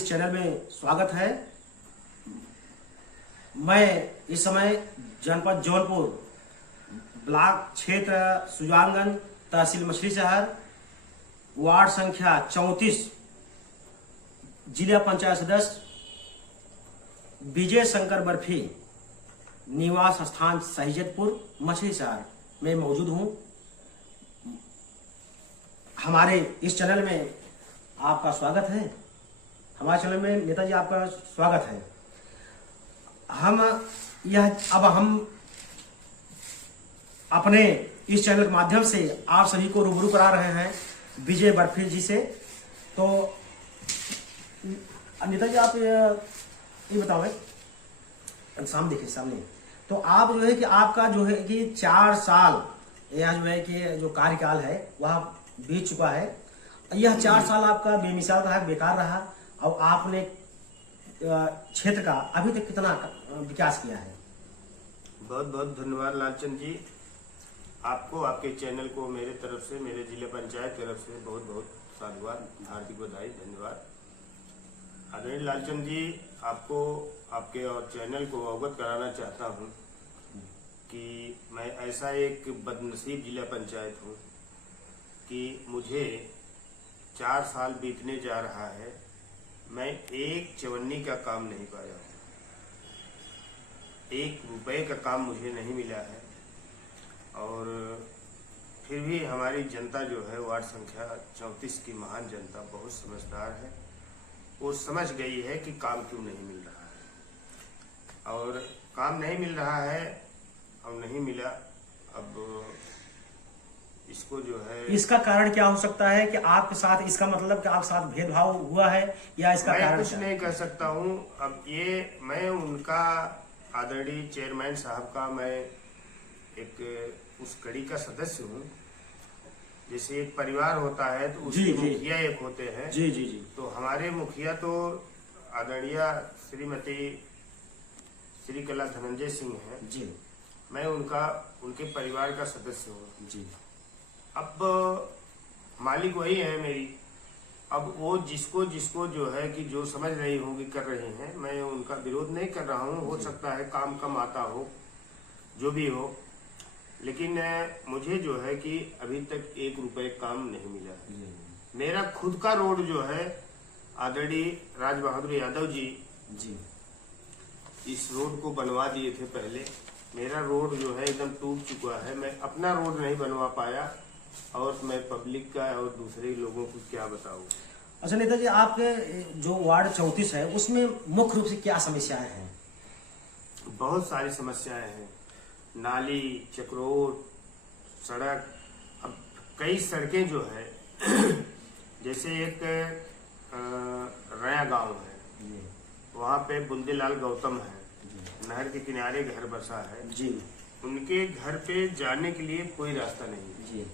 इस चैनल में स्वागत है। मैं इस समय जनपद जौनपुर ब्लॉक क्षेत्र सुजानगंज तहसील मछली शहर वार्ड संख्या 34 जिला पंचायत सदस्य विजय शंकर बर्फी निवास स्थान सहीजतपुर मछली शहर में मौजूद हूं। हमारे इस चैनल में आपका स्वागत है। हमारे चैनल में नेताजी आपका स्वागत है। हम अपने इस चैनल के माध्यम से आप सभी को रूबरू करा रहे हैं विजय बर्फी जी से। तो नेताजी आप ये बताओ, सामने देखिए सामने। तो आप जो है कि आपका जो है कि 4 साल यह जो है कि जो कार्यकाल है वह बीत चुका है। यह 4 साल आपका बेमिसाल रहा, बेकार रहा और आपने क्षेत्र का अभी तक कितना विकास किया है? बहुत बहुत धन्यवाद लालचंद जी, आपको आपके चैनल को मेरे तरफ से, मेरे जिला पंचायत तरफ से बहुत बहुत साधुवाद, हार्दिक बधाई, धन्यवाद। आदरणीय लालचंद जी, आपको आपके और चैनल को अवगत कराना चाहता हूं कि मैं ऐसा एक बदनसीब जिला पंचायत हूं कि मुझे 4 साल बीतने जा रहा है, मैं एक चवन्नी का काम नहीं पाया हूँ, 1 रुपए का काम मुझे नहीं मिला है। और फिर भी हमारी जनता जो है वार्ड संख्या 34 की महान जनता बहुत समझदार है, वो समझ गई है कि काम क्यों नहीं मिल रहा है। और काम नहीं मिल रहा है और नहीं मिला, अब इसको जो है, इसका कारण क्या हो सकता है कि आपके साथ, इसका मतलब कि आपके साथ भेदभाव हुआ है या इसका कारण? मैं कुछ नहीं कह सकता हूँ। अब ये मैं उनका आदरणीय चेयरमैन साहब का मैं एक उस कड़ी का सदस्य हूँ। जैसे एक परिवार होता है तो उसके मुखिया एक होते हैं। जी जी जी। तो हमारे मुखिया तो आदरणीय श्रीमती श्री कला धनंजय सिंह हैं जी। मैं उनके परिवार का सदस्य हूँ जी। अब मालिक वही है मेरी। अब वो जिसको जो है कि जो समझ रही होंगी कर रही हैं, मैं उनका विरोध नहीं कर रहा हूँ। हो सकता है काम कम आता हो, जो भी हो, लेकिन मुझे जो है कि अभी तक 1 रुपए काम नहीं मिला है। मेरा खुद का रोड जो है आदरणीय राज बहादुर यादव जी इस रोड को बनवा दिए थे पहले। मेरा रोड जो है एकदम टूट चुका है, मैं अपना रोड नहीं बनवा पाया और मैं पब्लिक का और दूसरे लोगों को क्या बताऊं। अच्छा नेताजी, आपके जो वार्ड 34 है उसमें मुख्य रूप से क्या समस्याएं हैं? बहुत सारी समस्याएं हैं, नाली, चक्रोट, सड़क। अब कई सड़कें जो है जैसे एक रया गांव है, वहाँ पे बुंदेलाल गौतम है, नहर के किनारे घर बसा है जी। उनके घर पे जाने के लिए कोई रास्ता नहीं जी।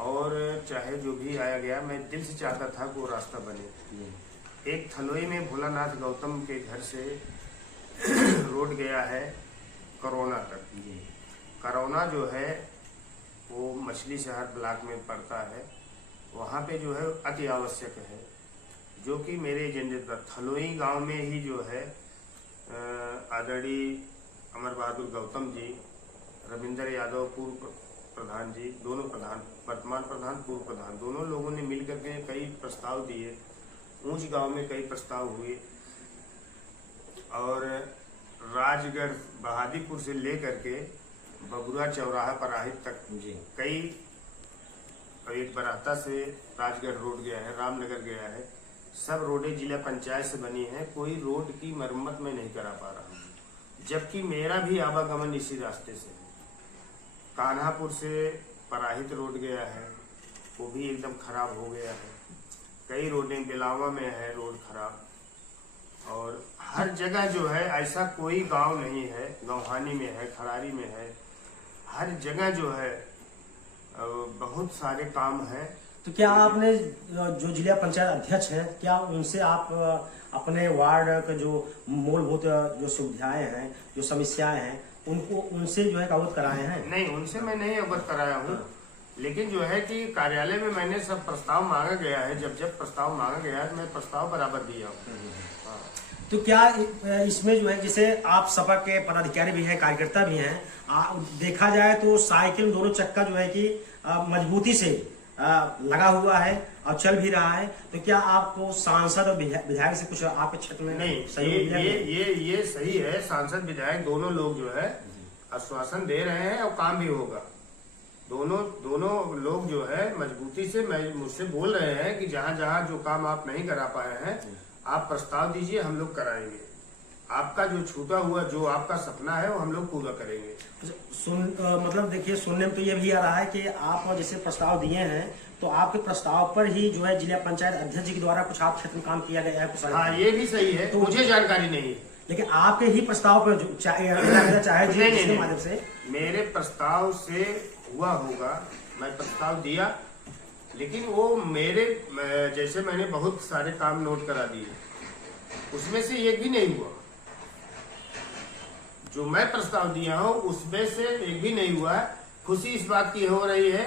और चाहे जो भी आया गया, मैं दिल से चाहता था कि वो रास्ता बने। एक थलोई में भोलानाथ गौतम के घर से रोड गया है करोना तक। करोना जो है वो मछली शहर ब्लॉक में पड़ता है, वहाँ पे जो है अति आवश्यक है, जो कि मेरे एजेंडे थलोई गांव में ही जो है आदरणीय अमर बहादुर गौतम जी, रविंद्र यादव पूर्व प्रधान जी, दोनों प्रधान, वर्तमान प्रधान पूर्व प्रधान, दोनों लोगों ने मिलकर के कई प्रस्ताव दिए। ऊंच गांव में कई प्रस्ताव हुए और राजगढ़ बहादुरपुर से लेकर के बबुरा चौराहा पराहित तक कई, एक बराता से राजगढ़ रोड गया है, रामनगर गया है, सब रोडें जिला पंचायत से बनी हैं। कोई रोड की मरम्मत में नहीं करा पा रहा हूँ, जबकि मेरा भी आवागमन इसी रास्ते से है। कान्हापुर से पराहित रोड गया है, वो भी एकदम खराब हो गया है। कई रोडें बिलावा में है रोड खराब, और हर जगह जो है ऐसा कोई गांव नहीं है, गौहानी में है, खरारी में है, हर जगह जो है बहुत सारे काम हैं। तो क्या आपने जो जिला पंचायत अध्यक्ष हैं, क्या उनसे आप अपने वार्ड का जो मूलभूत जो सुविधाएं हैं, जो समस्याएं हैं, उनसे जो है अवगत कराए हैं? नहीं, उनसे मैं नहीं अवगत कराया हूँ। लेकिन जो है कि कार्यालय में मैंने सब प्रस्ताव मांगा गया है, जब जब प्रस्ताव मांगा गया है मैं प्रस्ताव बराबर दिया हूँ। हाँ। तो क्या इसमें जो है, जैसे आप सपा के पदाधिकारी भी हैं, कार्यकर्ता भी हैं, देखा जाए तो साइकिल में दोनों चक्का जो है कि मजबूती से लगा हुआ है और चल भी रहा है, तो क्या आपको सांसद और विधायक से कुछ आपके क्षेत्र में नहीं, सहयोग ये सही है। सांसद विधायक दोनों लोग जो है आश्वासन दे रहे हैं और काम भी होगा। दोनों लोग जो है मजबूती से मुझसे बोल रहे हैं कि जहां जहां जो काम आप नहीं करा पाए हैं आप प्रस्ताव दीजिए, हम लोग कराएंगे। आपका जो छूटा हुआ जो आपका सपना है वो हम लोग पूरा करेंगे। मतलब देखिए, सुनने में तो ये भी आ रहा है कि आप जैसे प्रस्ताव दिए हैं तो आपके प्रस्ताव पर ही जो है जिला पंचायत अध्यक्ष जी के द्वारा कुछ आप क्षेत्र में काम किया गया है कुछ? हाँ, ये भी सही है, तो मुझे जानकारी नहीं है, लेकिन आपके ही प्रस्ताव पर चाहे जिसके माध्यम से मेरे प्रस्ताव से हुआ होगा, मैं प्रस्ताव दिया, लेकिन वो मेरे जैसे मैंने बहुत सारे काम नोट करा दिए, उसमें से एक भी नहीं हुआ। जो मैं प्रस्ताव दिया हूँ उसमें से एक भी नहीं हुआ है। खुशी इस बात की हो रही है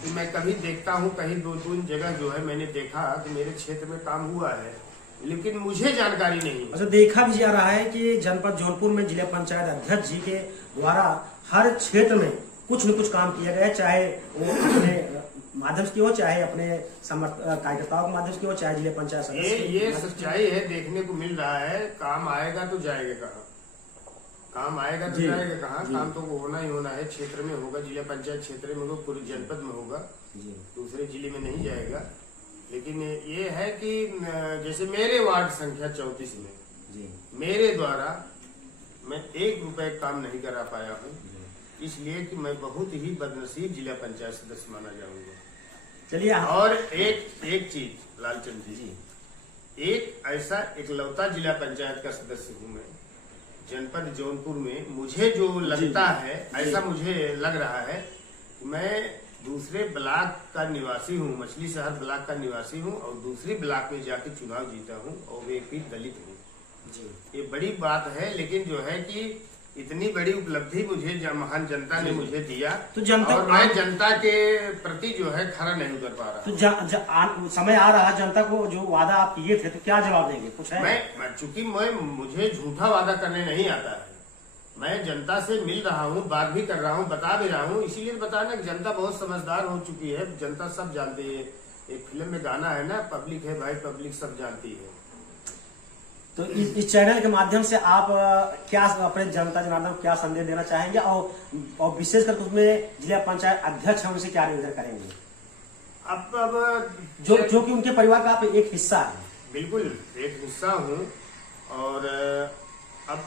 कि मैं कभी देखता हूँ, कहीं 2-3 जगह जो है मैंने देखा कि मेरे क्षेत्र में काम हुआ है, लेकिन मुझे जानकारी नहीं है। अच्छा, देखा भी जा रहा है कि जनपद जौनपुर में जिला पंचायत अध्यक्ष जी के द्वारा हर क्षेत्र में कुछ न कुछ काम किया गया है, चाहे वो अपने माध्यम से हो, चाहे अपने कार्यकर्ताओं के माध्यम से हो, चाहे जिला पंचायत सदस्य। ये सच्चाई है, देखने को मिल रहा है। काम आएगा तो जाएगा कहाँ? काम आएगा तो जाएगा कहाँ? काम तो होना ही होना है, क्षेत्र में होगा, जिला पंचायत क्षेत्र में होगा, पूरे जनपद में होगा, दूसरे जिले में नहीं जाएगा। लेकिन ये है कि जैसे मेरे वार्ड संख्या 34 में मेरे द्वारा मैं 1 रुपए काम नहीं करा पाया हूँ, इसलिए कि मैं बहुत ही बदनसीब जिला पंचायत सदस्य माना जाऊंगा। चलिए, और एक चीज लालचंद जी, एक ऐसा इकलौता जिला पंचायत का सदस्य हूँ मैं जनपद जौनपुर में। मुझे जो लगता है, ऐसा मुझे लग रहा है कि मैं दूसरे ब्लॉक का निवासी हूँ, मछली शहर ब्लॉक का निवासी हूँ, और दूसरी ब्लॉक में जाके चुनाव जीता हूँ, और एक भी दलित हूँ। ये बड़ी बात है, लेकिन जो है कि इतनी बड़ी उपलब्धि मुझे महान जनता ने मुझे दिया, तो जनता, और मैं जनता के प्रति जो है खरा नहीं उतर पा रहा। तो समय आ रहा है, जनता को जो वादा आप किए थे तो क्या जवाब देंगे? कुछ है? चूंकि मुझे झूठा वादा करने नहीं आता है, मैं जनता से मिल रहा हूँ, बात भी कर रहा हूँ, बता भी रहा हूँ, इसीलिए बताना कि जनता बहुत समझदार हो चुकी है, जनता सब जानती है। एक फिल्म में गाना है ना, पब्लिक है भाई, पब्लिक सब जानती है। तो इस चैनल के माध्यम से आप क्या अपने जनता जनार्दन को क्या संदेश देना चाहेंगे, और विशेष करके उसमें जिला पंचायत अध्यक्ष हम उनसे क्या निवेदन करेंगे? अब जो कि उनके परिवार का आप एक हिस्सा है। बिल्कुल एक हिस्सा हूँ, और अब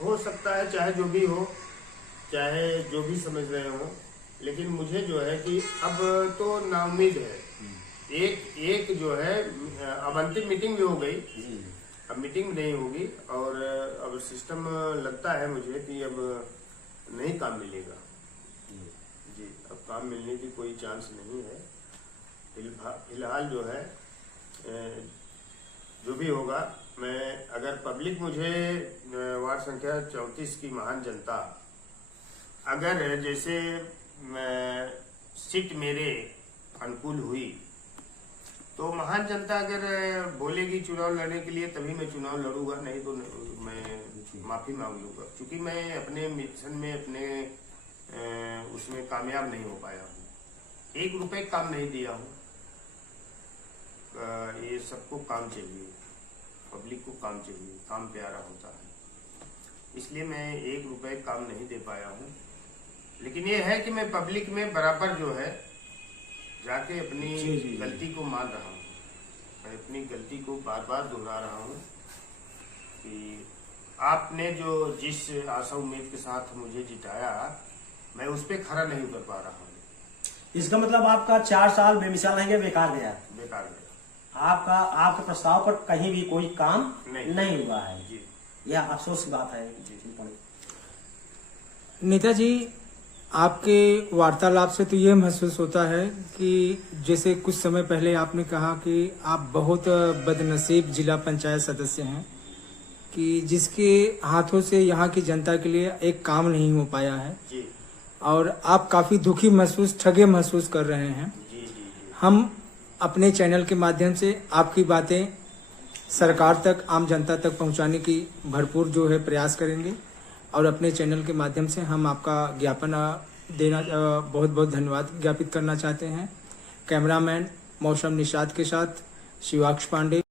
हो सकता है चाहे जो भी हो, चाहे जो भी समझ रहे हो, लेकिन मुझे जो है कि अब तो नाउम्मीद है। एक जो है अब अंतिम मीटिंग भी हो गई, अब मीटिंग नहीं होगी, और अब सिस्टम लगता है मुझे कि अब नहीं काम मिलेगा जी। अब काम मिलने की कोई चांस नहीं है फिलहाल। जो है जो भी होगा, मैं अगर पब्लिक मुझे वार्ड संख्या 34 की महान जनता अगर जैसे सीट मेरे अनुकूल हुई, तो महान जनता अगर बोलेगी चुनाव लड़ने के लिए, तभी मैं चुनाव लड़ूंगा, नहीं तो मैं माफी मांग लूंगा, क्योंकि मैं अपने मिशन में अपने उसमें कामयाब नहीं हो पाया हूँ। 1 रुपए काम नहीं दिया हूँ। ये सबको काम चाहिए, पब्लिक को काम चाहिए, काम प्यारा होता है, इसलिए मैं 1 रुपए काम नहीं दे पाया हूँ। लेकिन ये है कि मैं पब्लिक में बराबर जो है जाके अपनी गलती को मान रहा हूँ, मैं अपनी गलती को बार बार दोहरा रहा हूँ कि आपने जो जिस आशा उम्मीद के साथ मुझे जिताया, मैं उस पर खरा नहीं उतर पा रहा हूँ। इसका मतलब आपका 4 साल बेमिसाल रहेंगे, बेकार गया। आपके प्रस्ताव पर कहीं भी कोई काम नहीं हुआ है जी। यह अफसोस की बात है जी। नेताजी, आपके वार्तालाप से तो ये महसूस होता है कि जैसे कुछ समय पहले आपने कहा कि आप बहुत बदनसीब जिला पंचायत सदस्य हैं, कि जिसके हाथों से यहाँ की जनता के लिए एक काम नहीं हो पाया है जी। और आप काफी दुखी महसूस, ठगे महसूस कर रहे हैं। जी जी जी। हम अपने चैनल के माध्यम से आपकी बातें सरकार तक, आम जनता तक पहुंचाने की भरपूर जो है प्रयास करेंगे और अपने चैनल के माध्यम से हम आपका ज्ञापन देना, बहुत बहुत धन्यवाद ज्ञापित करना चाहते हैं। कैमरामैन मौसम निषाद के साथ शिवाक्ष पांडे।